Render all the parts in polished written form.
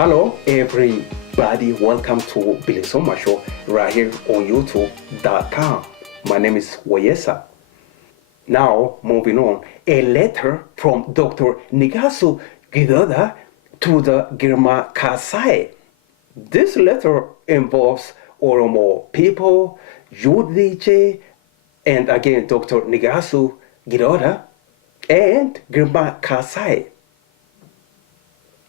Hello everybody, welcome to Bilisummaashow right here on YouTube.com. My name is Wayesa. Now moving on, a letter from DR.Negaso to the Girma Kasai. This letter involves Oromo people, UDJ, and again DR.Negaso and Girma Kasai.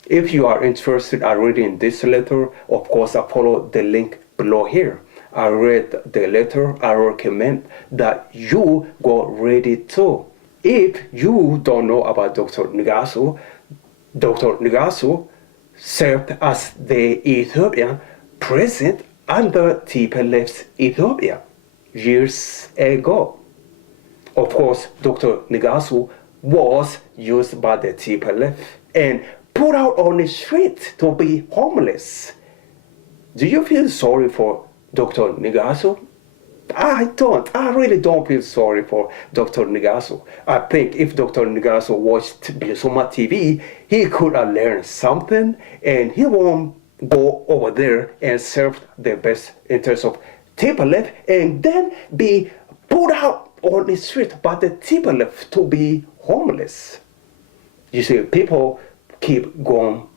If you are interested in reading this letter, of course, I follow the link below here. I read the letter. I recommend that you go read it too. If you don't know about DR.Negaso, DR.Negaso served as the Ethiopian president under TPLF's Ethiopia years ago. Of course, DR.Negaso was used by the TPLF and put out on the street to be homeless. Do you feel sorry for DR.Negaso? I don't. I really don't feel sorry for DR.Negaso. I think if DR.Negaso watched Bilisumma TV, he could have learned something and he won't go over there and serve the best interest of TPLF and then be put out on the street by the TPLF to be homeless. You see, people keep going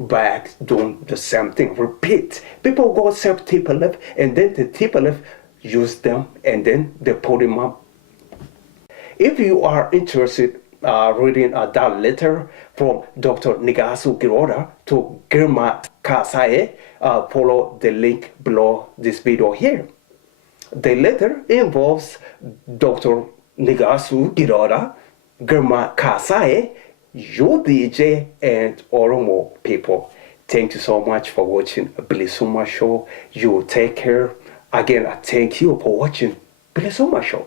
back doing the same thing. Repeat. People go serve TPLF and then the TPLF use them and then they put them up. If you are interested reading that letter from DR.Negaso to Girma Kasai, follow the link below this video here. The letter involves DR.Negaso Girma Kasai, UDJ, and Oromo people. Thank you so much for watching Bilisummaashow. You take care. Again, I thank you for watching Bilisummaashow.